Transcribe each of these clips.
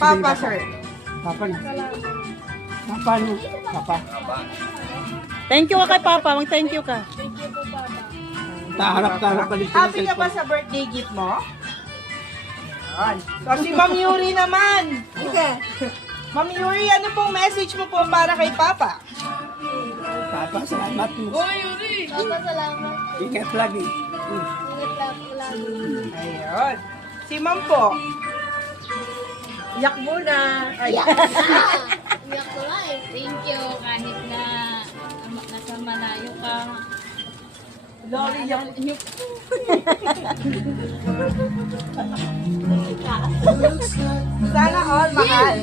Papa, sir. Papa na. Papa na. Papa. Thank you ka kay Papa. Mag-thank you ka. Taharap ka dito. Happy ka ba sa birthday gift mo? Yan. So, si Ma'am Yuri naman. Okay. Ma'am Yuri, ano pong message mo po para kay Papa? Papa, salamat mo. Papa, salamat. Ingat lagi. Ingat lagi. Ayun. Si Ma'am po. Yak muna. Ay. Iyak ko nga eh. Thank you. Kahit na nasa malayo ka. Lori, yak. Sana all, mahal.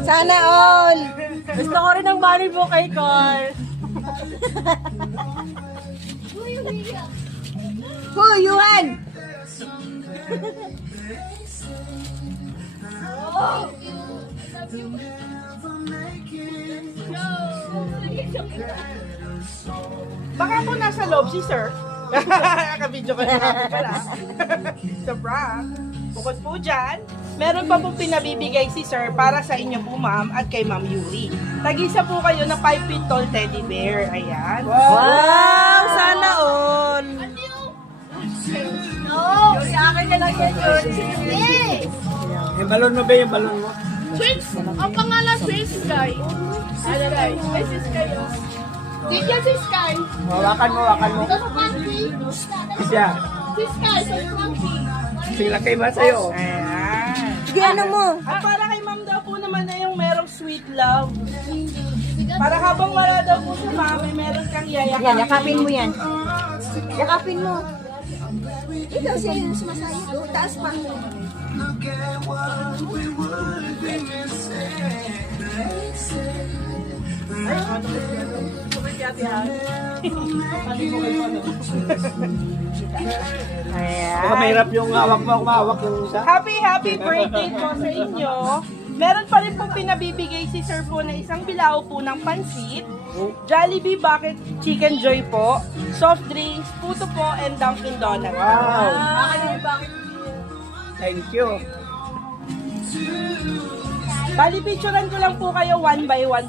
Sana all. Gusto ko rin ng money mo kay Carl. Who, Yuan? Baka po nasa loob si sir. Nakabidyo ka na namin pala. Sa prank. Bukod po dyan, meron pa po pinabibigay si sir para sa inyo po ma'am at kay Ma'am Yuri. Tag-isa po kayo na 5 feet tall teddy bear. Ayan. Wow! Sana all! No! Sa akin na lang yan yun. Hindi! Yung balon mo ba yung balon mo? Swiss! Ang pangalan Swiss Sky. Ano Sky? Si Sky. Di ka si Sky. Hawakan mo, hawakan mo. Ito sa pantry. Siya. Si Sky sa pantry. Sila kay ba sa'yo? Ayan. Sige, ano mo? At para kay ma'am daw po naman na yung merong sweet love. Para habang wala daw po si ma'am, may meron kang yayakapin. Yan, yakapin mo yan. Yakapin mo. Ikaw siya yung sumasayo. Taas pa. Ayan. Baka mahirap yung hawak mo, kumahawak yung isa. Happy birthday po sa inyo. Meron pa rin pong pinabibigay si Sir po na isang bilao po ng pansit, Jollibee Bucket Chicken Joy po, soft drinks, puto po, and Dunkin' Donuts. Wow. Thank you. Bali, picturean ko lang po kayo one by one.